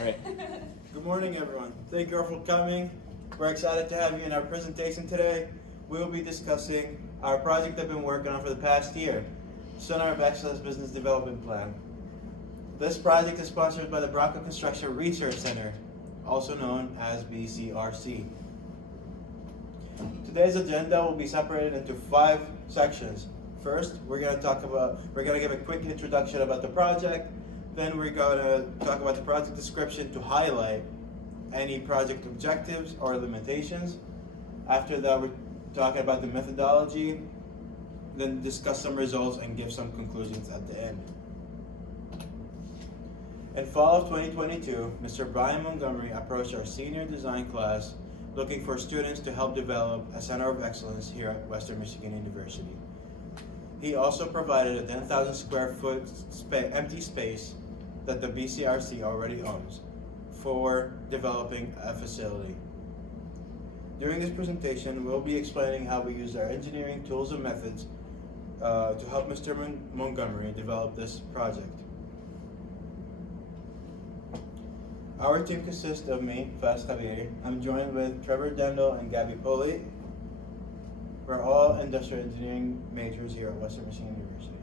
All right. Good morning, everyone. Thank you all for coming. We're excited to have you in our presentation today. We will be discussing our project that we've been working on for the past year, Center of Excellence Business Development Plan. This project is sponsored by the Bronco Construction Research Center, also known as BCRC. Today's agenda will be separated into 5 sections. First, we're going to give a quick introduction about the project. Then we're going to talk about the project description to highlight any project objectives or limitations. After that, we're talking about the methodology, then discuss some results and give some conclusions at the end. In fall of 2022, Mr. Brian Montgomery approached our senior design class looking for students to help develop a center of excellence here at Western Michigan University. He also provided a 10,000 square foot empty space that the BCRC already owns for developing a facility. During this presentation, we'll be explaining how we use our engineering tools and methods to help Mr. Montgomery develop this project. Our team consists of me, Faz Javier. I'm joined with Trevor Dendel and Gabby Poli. We're all industrial engineering majors here at Western Michigan University.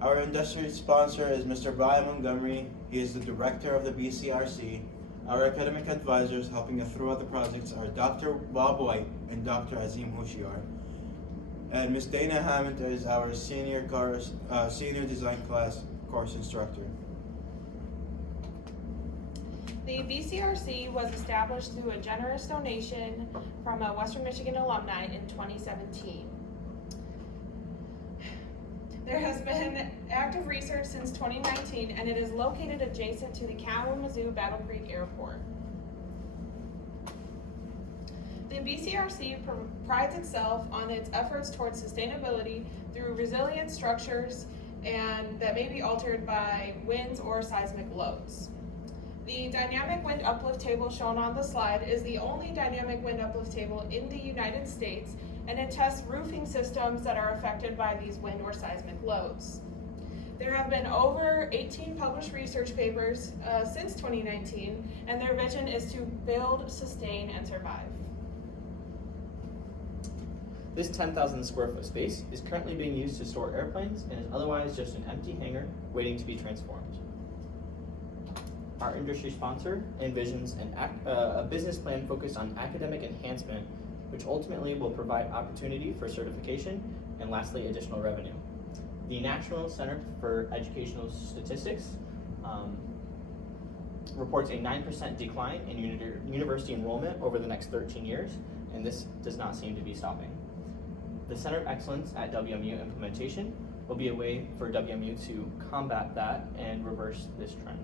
Our industry sponsor is Mr. Brian Montgomery. He is the director of the BCRC. Our academic advisors helping us throughout the projects are Dr. Bob White and Dr. Azim Hushiar. And Ms. Dana Hammond is our senior design class course instructor. The BCRC was established through a generous donation from a Western Michigan alumni in 2017. There has been active research since 2019, and it is located adjacent to the Kalamazoo Battle Creek Airport. The BCRC prides itself on its efforts towards sustainability through resilient structures and that may be altered by winds or seismic loads. The dynamic wind uplift table shown on the slide is the only dynamic wind uplift table in the United States, and it tests roofing systems that are affected by these wind or seismic loads. There have been over 18 published research papers since 2019, and their vision is to build, sustain, and survive. This 10,000 square foot space is currently being used to store airplanes and is otherwise just an empty hangar waiting to be transformed. Our industry sponsor envisions a business plan focused on academic enhancement, which ultimately will provide opportunity for certification and lastly, additional revenue. The National Center for Educational Statistics reports a 9% decline in university enrollment over the next 13 years, and this does not seem to be stopping. The Center of Excellence at WMU implementation will be a way for WMU to combat that and reverse this trend.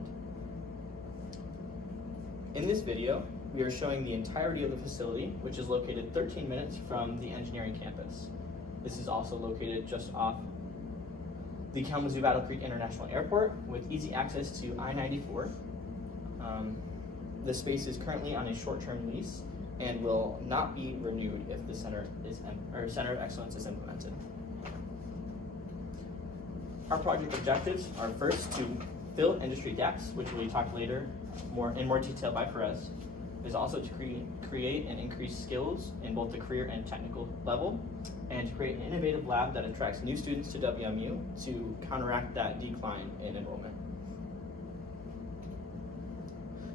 In this video, we are showing the entirety of the facility, which is located 13 minutes from the engineering campus. This is also located just off the Kalamazoo Battle Creek International Airport with easy access to I-94. The space is currently on a short-term lease and will not be renewed if the Center of Excellence is implemented. Our project objectives are first to fill industry gaps, which will be talked later in more detail by Perez. Is also to create and increase skills in both the career and technical level, and to create an innovative lab that attracts new students to WMU to counteract that decline in enrollment.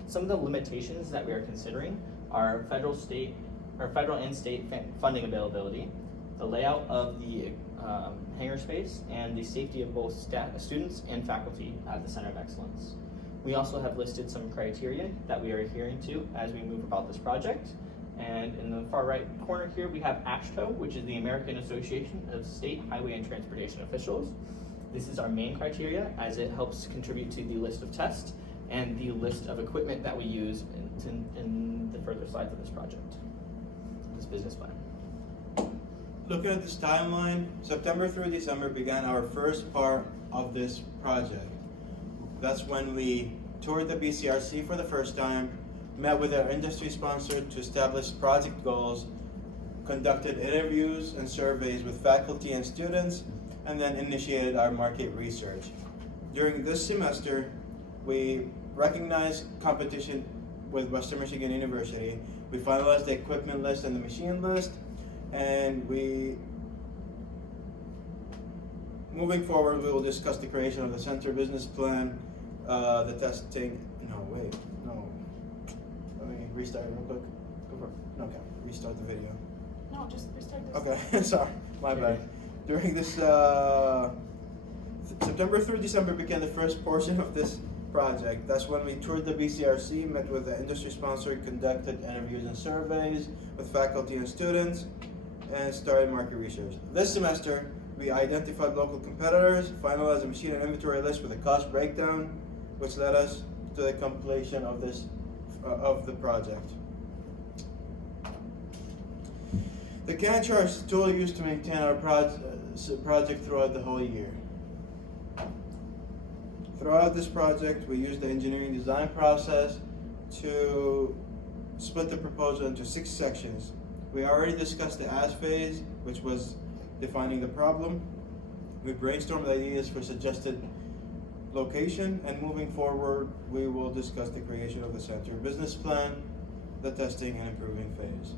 Some of the limitations that we are considering are federal and state funding availability, the layout of the hangar space, and the safety of both students and faculty at the Center of Excellence. We also have listed some criteria that we are adhering to as we move about this project. And in the far right corner here, we have AASHTO, which is the American Association of State Highway and Transportation Officials. This is our main criteria as it helps contribute to the list of tests and the list of equipment that we use in the further slides of this project, this business plan. Looking at this timeline, September through December began our first part of this project. That's when we toured the BCRC for the first time, met with our industry sponsor to establish project goals, conducted interviews and surveys with faculty and students, and then initiated our market research. During this semester, We recognized competition with Western Michigan University. We finalized the equipment list and the machine list, and moving forward, we will discuss the creation of the center business plan, the testing. Let me restart real quick. Go for it. Okay, restart the video. No, just restart this. Okay, sorry, my bad. During this September through December began the first portion of this project. That's when we toured the BCRC, met with the industry sponsor, conducted interviews and surveys with faculty and students, and started market research. This semester, we identified local competitors, finalized a machine and inventory list with a cost breakdown, which led us to the completion of this of the project. The Gantt chart is the tool used to maintain our project throughout the whole year. Throughout this project, we used the engineering design process to split the proposal into 6 sections. We already discussed the as phase, which was defining the problem. We brainstormed ideas for suggested location, and moving forward, we will discuss the creation of the center business plan, the testing and improving phase.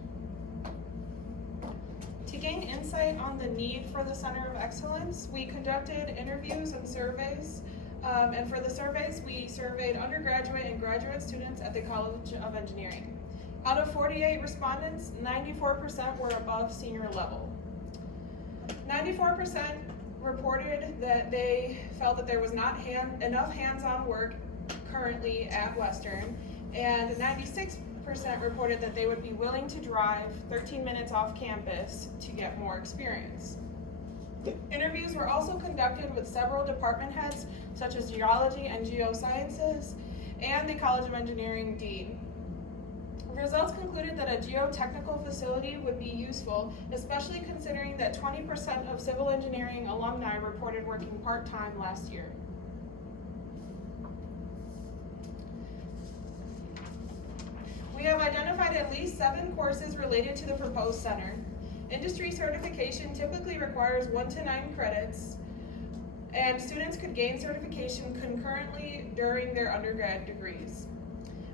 To gain insight on the need for the Center of Excellence, we conducted interviews and surveys. And for the surveys, we surveyed undergraduate and graduate students at the College of Engineering. Out of 48 respondents, 94% were above senior level. 94% reported that they felt that there was not enough hands-on work currently at Western, and 96% reported that they would be willing to drive 13 minutes off campus to get more experience. Interviews were also conducted with several department heads, such as geology and geosciences, and the College of Engineering dean. Results concluded that a geotechnical facility would be useful, especially considering that 20% of civil engineering alumni reported working part-time last year. We have identified at least 7 courses related to the proposed center. Industry certification typically requires 1 to 9 credits, and students could gain certification concurrently during their undergrad degrees.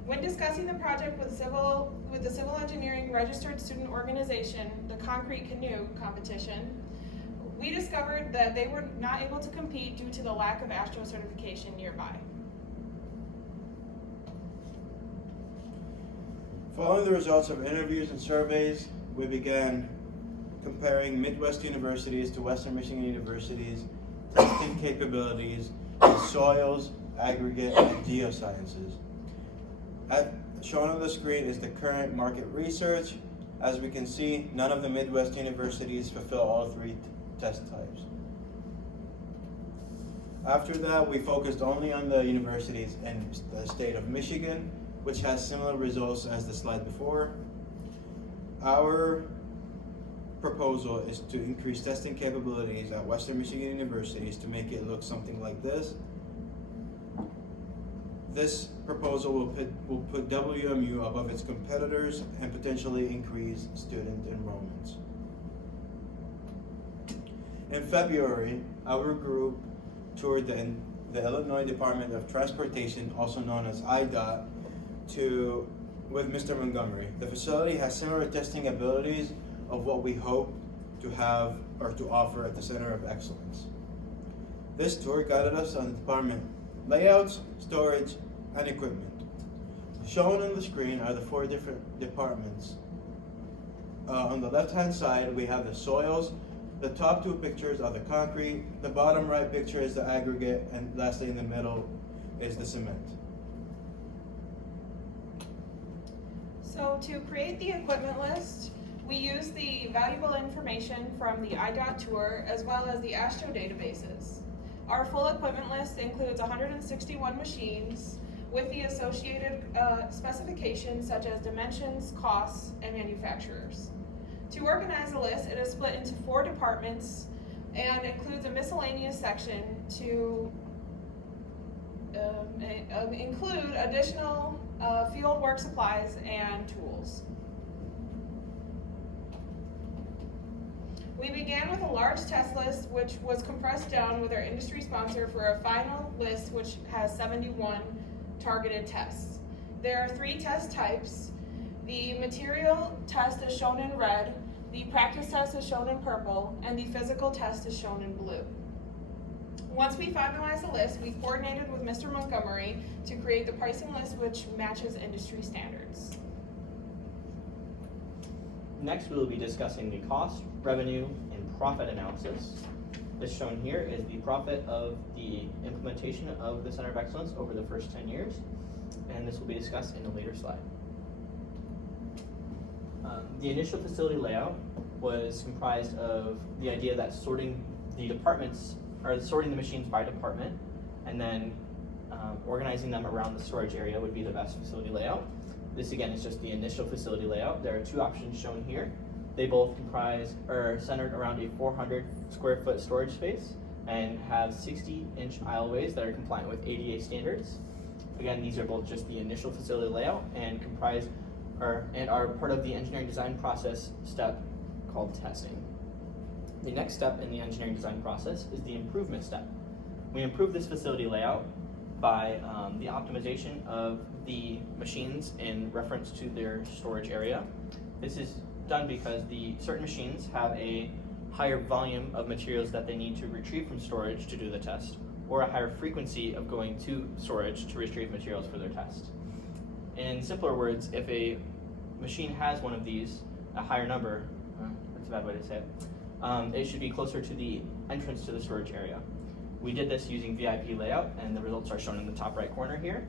When discussing the project with the Civil Engineering Registered Student Organization, the Concrete Canoe competition, we discovered that they were not able to compete due to the lack of AASHTO certification nearby. Following the results of interviews and surveys, we began comparing Midwest universities to Western Michigan universities' testing capabilities in soils, aggregate, and geosciences. Shown on the screen is the current market research. As we can see, none of the Midwest universities fulfill all 3 test types. After that, we focused only on the universities in the state of Michigan, which has similar results as the slide before. Our proposal is to increase testing capabilities at Western Michigan universities to make it look something like this. This proposal will put WMU above its competitors and potentially increase student enrollments. In February, our group toured the Illinois Department of Transportation, also known as IDOT, with Mr. Montgomery. The facility has similar testing abilities of what we hope to have or to offer at the Center of Excellence. This tour guided us on department layouts, storage, and equipment. Shown on the screen are the 4 different departments. On the left-hand side, we have the soils. The top 2 pictures are the concrete. The bottom right picture is the aggregate, and lastly in the middle is the cement. So to create the equipment list, we use the valuable information from the IDOT tour as well as the AASHTO databases. Our full equipment list includes 161 machines with the associated specifications such as dimensions, costs, and manufacturers. To organize the list, it is split into 4 departments and includes a miscellaneous section to include additional field work supplies and tools. We began with a large test list, which was compressed down with our industry sponsor for a final list, which has 71 targeted tests. There are 3 test types. The material test is shown in red, the practice test is shown in purple, and the physical test is shown in blue. Once we finalize the list, we coordinated with Mr. Montgomery to create the pricing list which matches industry standards. Next, we will be discussing the cost, revenue, and profit analysis. This shown here is the profit of the implementation of the Center of Excellence over the first 10 years, and this will be discussed in a later slide. The initial facility layout was comprised of the idea that sorting the departments, or sorting the machines by department, and then organizing them around the storage area would be the best facility layout. This again is just the initial facility layout. There are 2 options shown here. They both comprise or are centered around a 400 square foot storage space and have 60-inch aisleways that are compliant with ADA standards. Again, these are both just the initial facility layout and comprise and are part of the engineering design process step called testing. The next step in the engineering design process is the improvement step. We improve this facility layout by the optimization of the machines in reference to their storage area. This is done because certain machines have a higher volume of materials that they need to retrieve from storage to do the test, or a higher frequency of going to storage to retrieve materials for their test. In simpler words, if a machine has one of these, a higher number, that's a bad way to say it, it should be closer to the entrance to the storage area. We did this using VIP layout, and the results are shown in the top right corner here.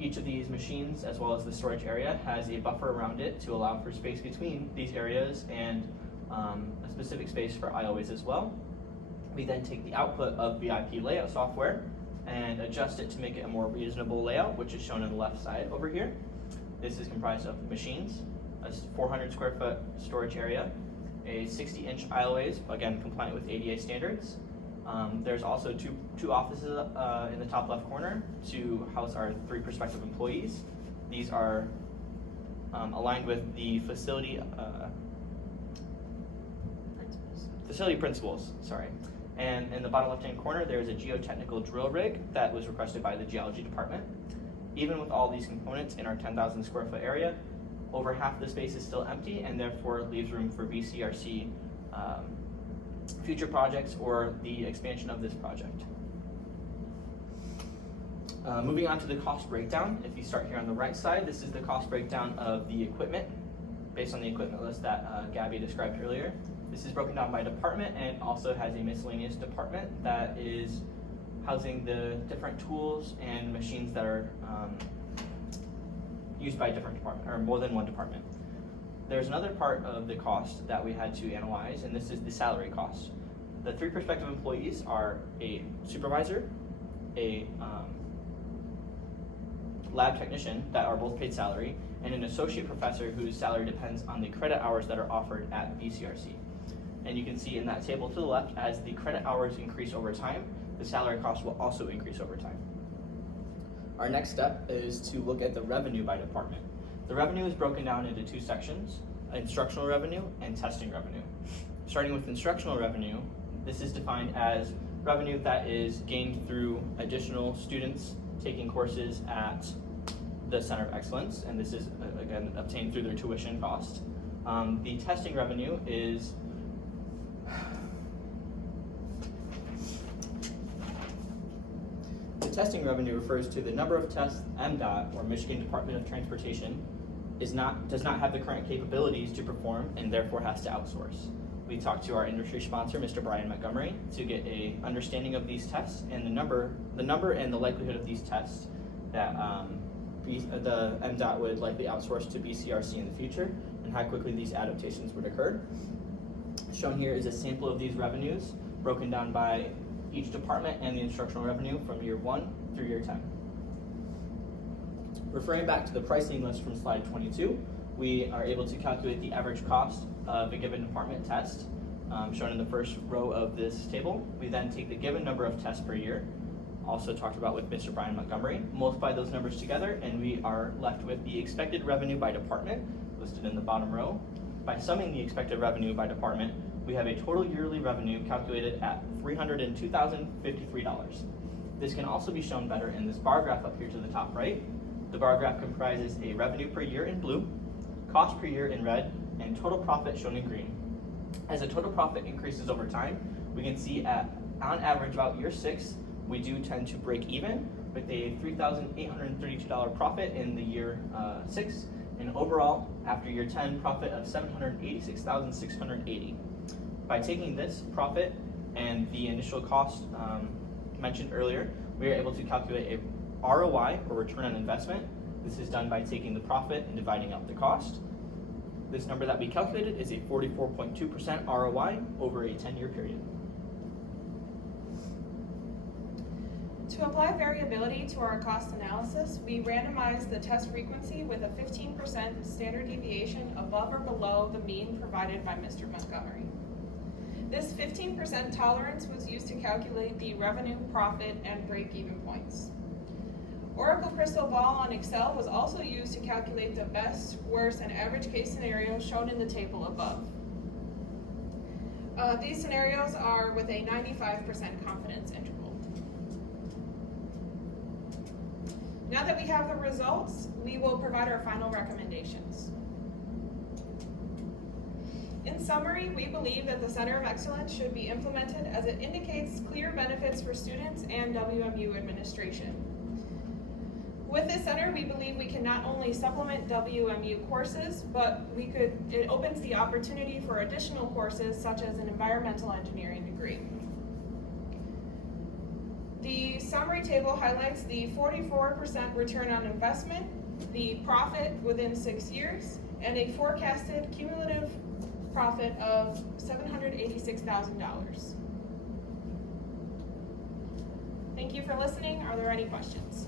Each of these machines, as well as the storage area, has a buffer around it to allow for space between these areas and a specific space for aisleways as well. We then take the output of VIP layout software and adjust it to make it a more reasonable layout, which is shown on the left side over here. This is comprised of machines, a 400 square foot storage area, a 60-inch aisleways, again compliant with ADA standards. There's also two offices in the top left corner to house our 3 prospective employees. These are aligned with the facility principals, sorry. And in the bottom left-hand corner, there's a geotechnical drill rig that was requested by the geology department. Even with all these components in our 10,000 square foot area, over half the space is still empty and therefore leaves room for BCRC future projects or the expansion of this project. Moving on to the cost breakdown. If you start here on the right side, this is the cost breakdown of the equipment based on the equipment list that Gabby described earlier. This is broken down by department and also has a miscellaneous department that is housing the different tools and machines that are used by a different department, or more than one department. There's another part of the cost that we had to analyze, and this is the salary cost. The 3 prospective employees are a supervisor, a lab technician that are both paid salary, and an associate professor whose salary depends on the credit hours that are offered at BCRC. And you can see in that table to the left, as the credit hours increase over time, the salary cost will also increase over time. Our next step is to look at the revenue by department. The revenue is broken down into 2 sections, instructional revenue and testing revenue. Starting with instructional revenue, this is defined as revenue that is gained through additional students taking courses at the Center of Excellence, and this is again obtained through their tuition cost. The testing revenue is testing revenue refers to the number of tests MDOT, or Michigan Department of Transportation, does not have the current capabilities to perform and therefore has to outsource. We talked to our industry sponsor, Mr. Brian Montgomery, to get a understanding of these tests and the number and the likelihood of these tests that the MDOT would likely outsource to BCRC in the future, and how quickly these adaptations would occur. Shown here is a sample of these revenues broken down by each department and the instructional revenue from year 1 through year 10. Referring back to the pricing list from slide 22, we are able to calculate the average cost of a given department test, shown in the first row of this table. We then take the given number of tests per year, also talked about with Mr. Brian Montgomery, multiply those numbers together, and we are left with the expected revenue by department, listed in the bottom row. By summing the expected revenue by department, we have a total yearly revenue calculated at $302,053. This can also be shown better in this bar graph up here to the top right. The bar graph comprises a revenue per year in blue, cost per year in red, and total profit shown in green. As the total profit increases over time, we can see on average about year 6, we do tend to break even with a $3,832 profit in the year 6, and overall, after year 10, profit of $786,680. By taking this profit and the initial cost mentioned earlier, we are able to calculate a ROI, or return on investment. This is done by taking the profit and dividing out the cost. This number that we calculated is a 44.2% ROI over a 10-year period. To apply variability to our cost analysis, we randomized the test frequency with a 15% standard deviation above or below the mean provided by Mr. Montgomery. This 15% tolerance was used to calculate the revenue, profit, and break-even points. Oracle Crystal Ball on Excel was also used to calculate the best, worst, and average case scenarios shown in the table above. These scenarios are with a 95% confidence interval. Now that we have the results, we will provide our final recommendations. In summary, we believe that the Center of Excellence should be implemented as it indicates clear benefits for students and WMU administration. With this center, we believe we can not only supplement WMU courses, but it opens the opportunity for additional courses such as an environmental engineering degree. The summary table highlights the 44% return on investment, the profit within 6 years, and a forecasted cumulative profit of $786,000. Thank you for listening. Are there any questions?